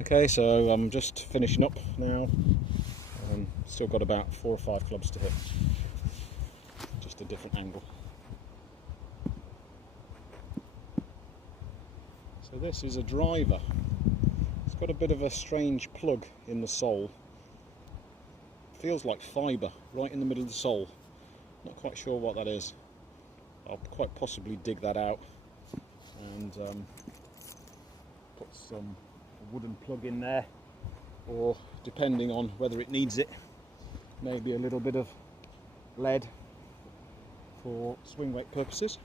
Okay, so I'm just finishing up now. Still got about 4 or 5 clubs to hit. Just a different angle. So this is a driver. It's got a bit of a strange plug in the sole. Feels like fibre right in the middle of the sole. Not quite sure what that is. I'll quite possibly dig that out and put some wooden plug in there, or depending on whether it needs it, maybe a little bit of lead for swing weight purposes.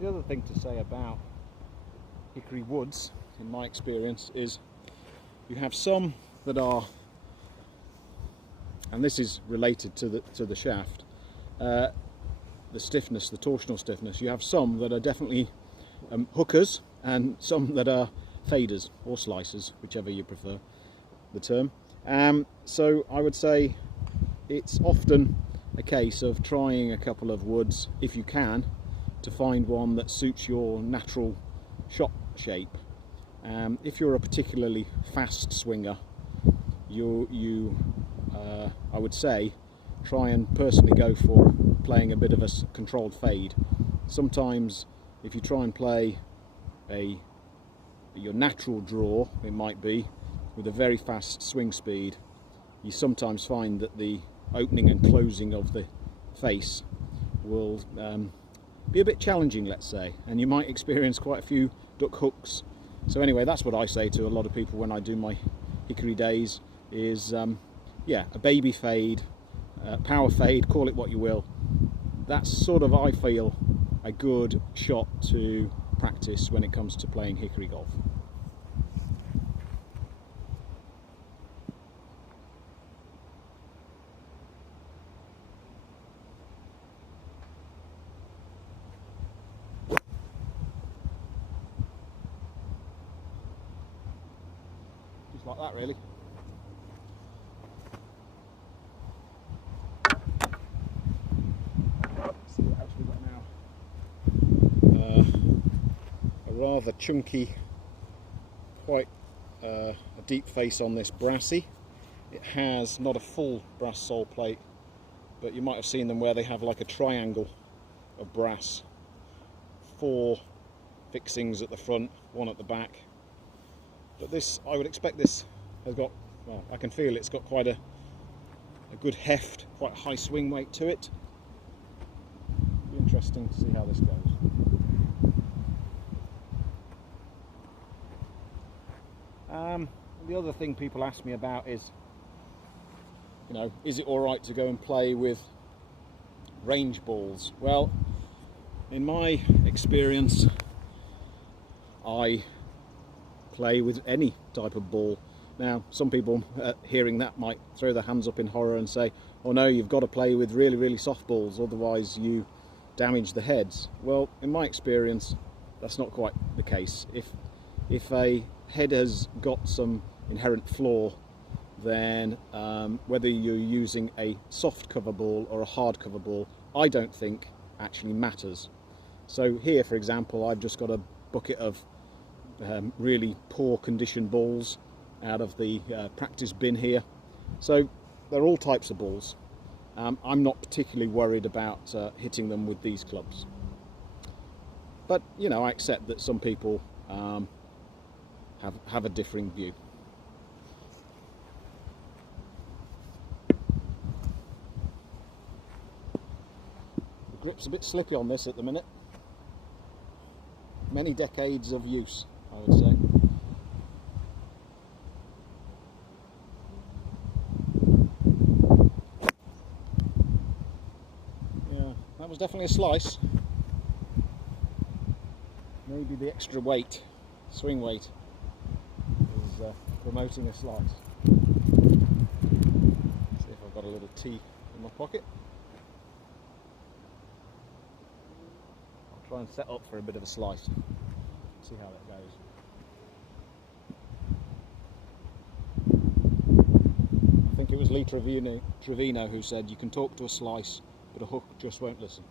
The other thing to say about hickory woods, in my experience, is you have some that are, and this is related to the shaft, the stiffness, the torsional stiffness. You have some that are definitely hookers, and some that are faders or slicers, whichever you prefer the term. So I would say it's often a case of trying a couple of woods, if you can, to find one that suits your natural shot shape. If you're a particularly fast swinger, I would say try and personally go for playing a bit of a controlled fade. Sometimes if you try and play your natural draw, it might be, with a very fast swing speed, you sometimes find that the opening and closing of the face will be a bit challenging, let's say, and you might experience quite a few duck hooks. So anyway, that's what I say to a lot of people when I do my hickory days is, yeah, a baby fade, power fade, call it what you will. That's sort of, I feel, a good shot to practice when it comes to playing hickory golf. Just like that, really. Let's see what else we've got now. A rather chunky, quite a deep face on this Brassy. It has not a full brass sole plate, but you might have seen them where they have like a triangle of brass. 4 fixings at the front, 1 at the back. But this, I would expect this has got, well, I can feel it's got quite a good heft, quite a high swing weight to it. Be interesting to see how this goes. The other thing people ask me about is, you know, is it alright to go and play with range balls? Well, in my experience, I play with any type of ball. Now, some people hearing that might throw their hands up in horror and say, oh no, you've got to play with really, really soft balls, otherwise you damage the heads. Well, in my experience, that's not quite the case. If a head has got some inherent flaw, then whether you're using a soft cover ball or a hard cover ball, I don't think actually matters. So here, for example, I've just got a bucket of really poor condition balls out of the practice bin here. So they're all types of balls. I'm not particularly worried about hitting them with these clubs. But, you know, I accept that some people have a differing view. The grip's a bit slippy on this at the minute. Many decades of use, I would say. was definitely a slice. Maybe the extra weight, swing weight, is promoting a slice. See if I've got a little tea in my pocket. I'll try and set up for a bit of a slice. See how that goes. I think it was Lee Trevino who said you can talk to a slice, but a hook just won't listen.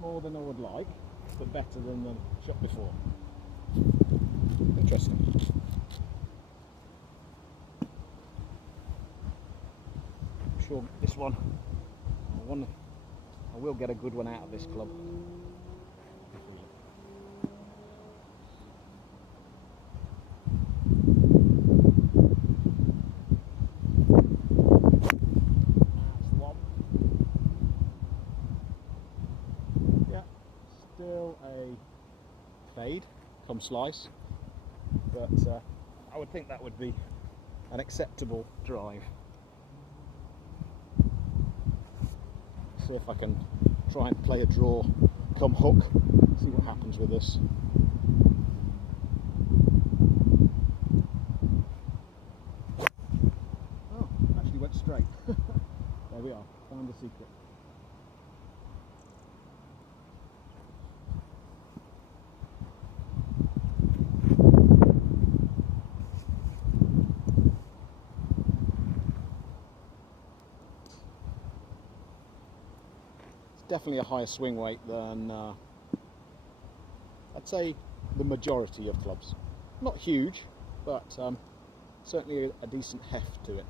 More than I would like, but better than the shot before. Interesting. I'm sure this one, I will get a good one out of this club. Still a fade come slice, but I would think that would be an acceptable drive. See if I can try and play a draw come hook, see what happens with this. Oh, actually went straight. There we are, found the secret. Definitely a higher swing weight than I'd say the majority of clubs. Not huge, but certainly a decent heft to it.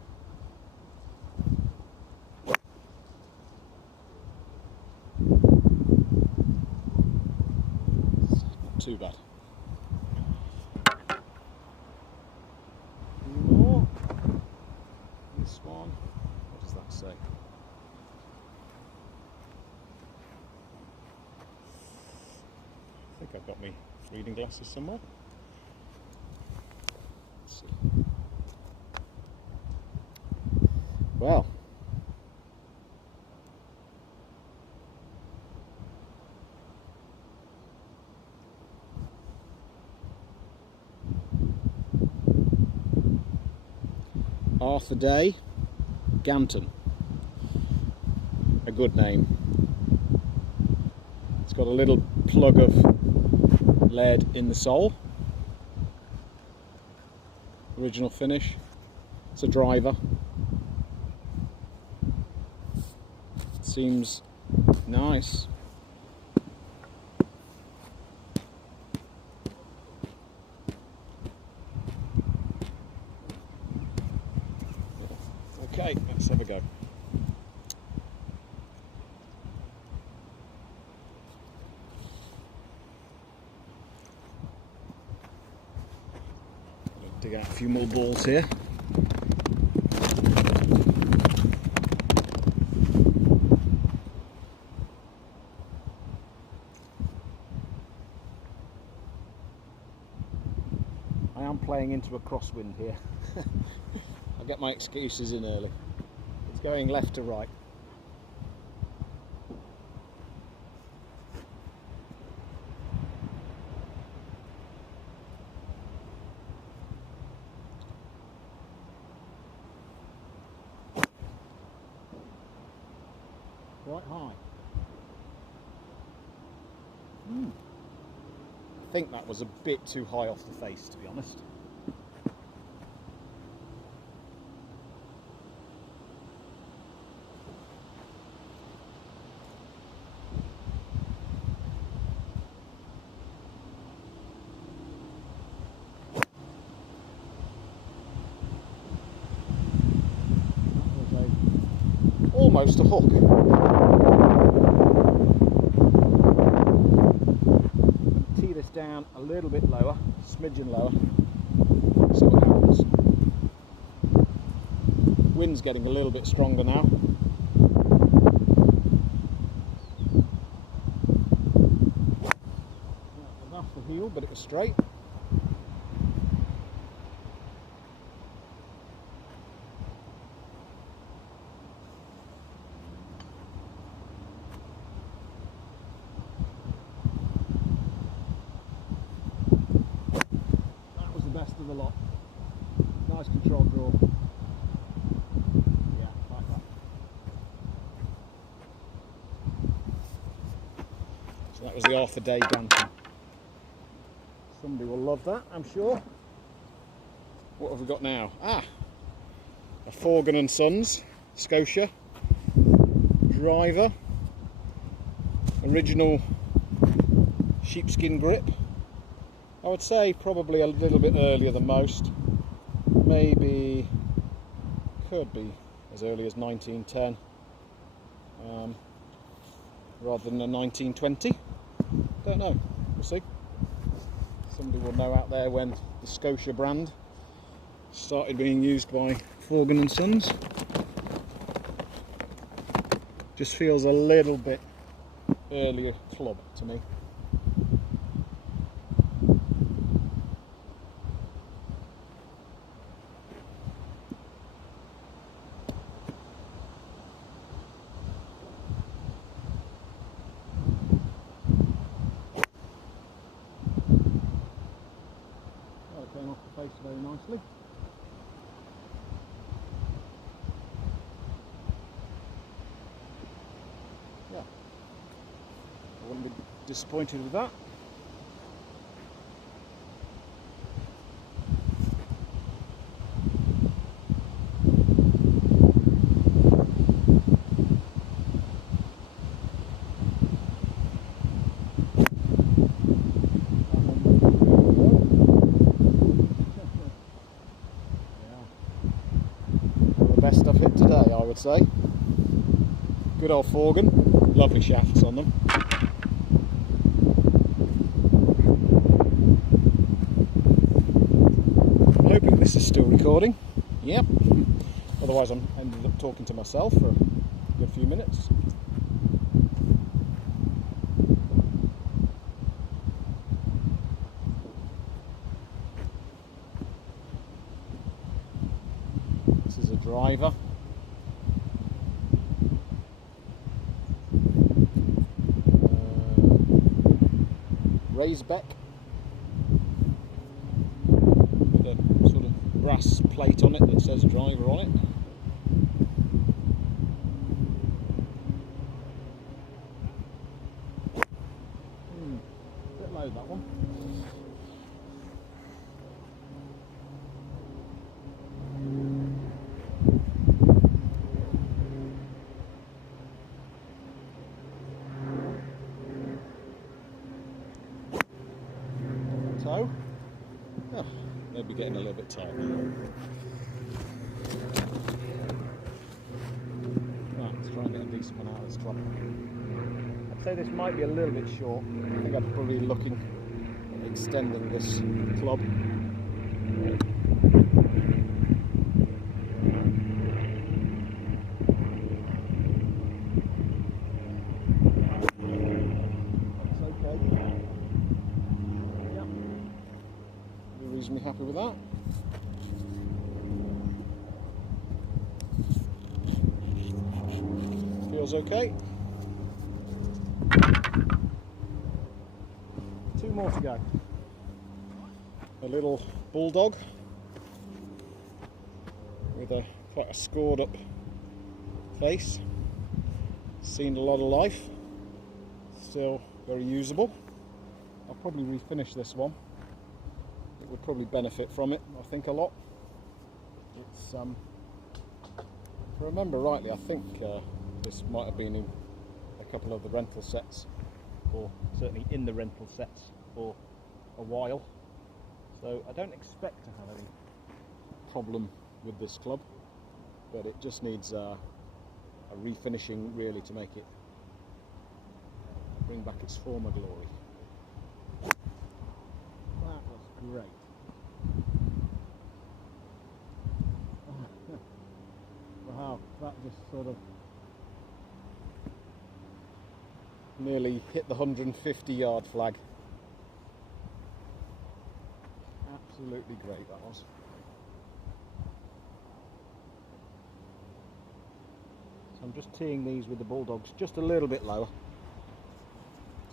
It's not too bad. Any more? This one. What does that say? I think I've got my reading glasses somewhere. Let's see. Well, Arthur Day, Ganton. A good name. It's got a little plug of lead in the sole. Original finish. It's a driver. Seems nice. Okay, let's have a go. Dig out a few more balls here. I am playing into a crosswind here. I get my excuses in early. It's going left to right. Quite high. I think that was a bit too high off the face, to be honest. Almost a hook. Tee this down a little bit lower, smidgen lower, see what happens. Wind's getting a little bit stronger now. Not enough for heel, but it was straight. So that was the Arthur Day Bantam. Somebody will love that, I'm sure. What have we got now? Ah, a Forgan and Sons, Scotia, driver, original sheepskin grip. I would say probably a little bit earlier than most. Maybe, could be as early as 1910, rather than a 1920. Don't know, we'll see. Somebody will know out there when the Scotia brand started being used by Forgan and Sons. Just feels a little bit earlier club to me. Came off the face very nicely. Yeah, I wouldn't be disappointed with that. Best I've hit today, I would say. Good old Forgan, lovely shafts on them. I'm hoping this is still recording. Yep. Otherwise I'm ended up talking to myself for a good few minutes. This is a driver. Raisbeck with a sort of brass plate on it that says driver on it. Bit low, that one. So, oh, maybe getting a little bit tight now. Right, let's try and get a decent one out of this club. I'd say this might be a little bit short. I think I'd probably be looking at extending this club. Reasonably happy with that. Feels okay. 2 more to go. A little Bulldog with quite a scored up face. Seen a lot of life. Still very usable. I'll probably refinish this one. It would probably benefit from it, I think, a lot. It's, if I remember rightly, I think this might have been in a couple of the rental sets, or certainly in the rental sets for a while. So I don't expect to have any problem with this club, but it just needs a refinishing really to make it bring back its former glory. That was great. Wow, that just sort of nearly hit the 150-yard flag. Absolutely great, that was. So I'm just teeing these with the Bulldogs just a little bit lower.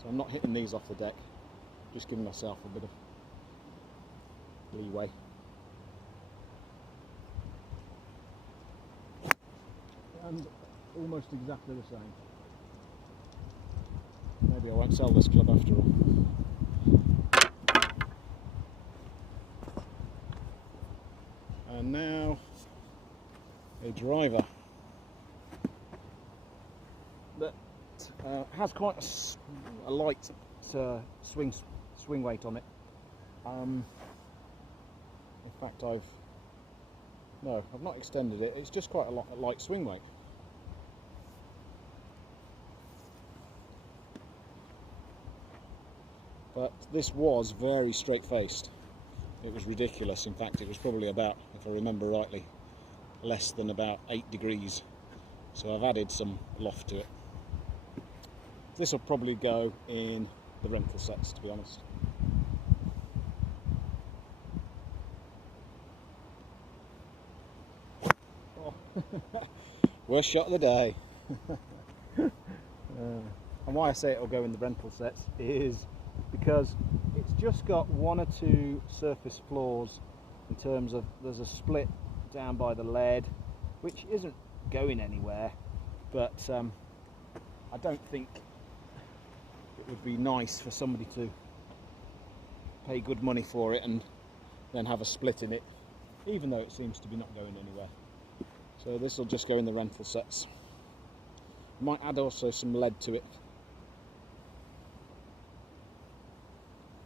So I'm not hitting these off the deck, just giving myself a bit of leeway. And almost exactly the same. Maybe maybe I won't sell this club after all. And now a driver that has quite a light swing weight on it. In fact, I've not extended it. It's just quite a light swing weight. But this was very straight-faced. It was ridiculous. In fact, it was probably about, if I remember rightly, less than about 8 degrees. So I've added some loft to it. This will probably go in the rental sets, to be honest. Oh. Worst shot of the day. And why I say it will go in the rental sets is because it's just got 1 or 2 surface flaws in terms of there's a split down by the lead which isn't going anywhere, but I don't think it would be nice for somebody to pay good money for it and then have a split in it, even though it seems to be not going anywhere. So this will just go in the rental sets. Might add also some lead to it.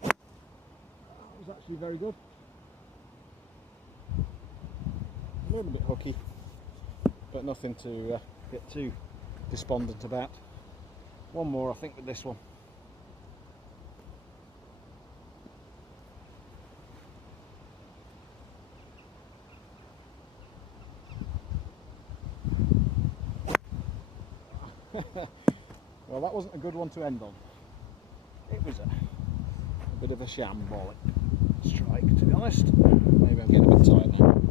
That was actually very good. A little bit hooky, but nothing to get too despondent about. One more, I think, with this one. Well, that wasn't a good one to end on. It was a bit of a shambolic strike, to be honest. Maybe I'm getting a bit tired now.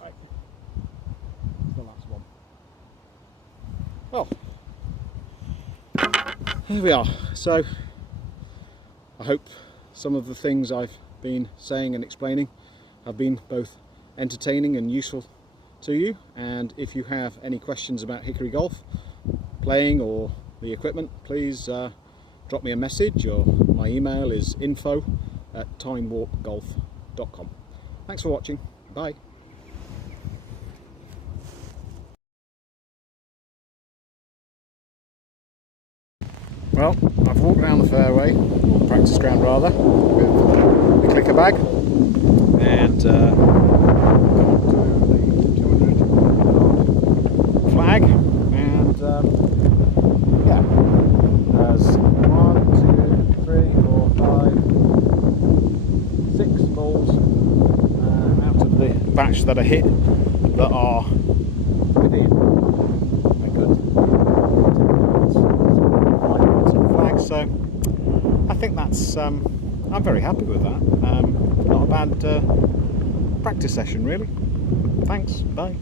Right, it's the last one. Well, here we are. So I hope some of the things I've been saying and explaining have been both entertaining and useful to you, and if you have any questions about Hickory golf playing or the equipment, please drop me a message, or my email is info@timewarpgolf.com. Thanks for watching. Bye. Well, I've walked around the fairway, or practice ground rather, with the clicker bag, and gone to the 200 flag, and yeah, there's 1, 2, 3, 4, 5, 6 balls out of the batch that are hit that are within a good 5 minutes of the flag. So I think that's I'm very happy with that. Not a bad practice session, really. Thanks, bye.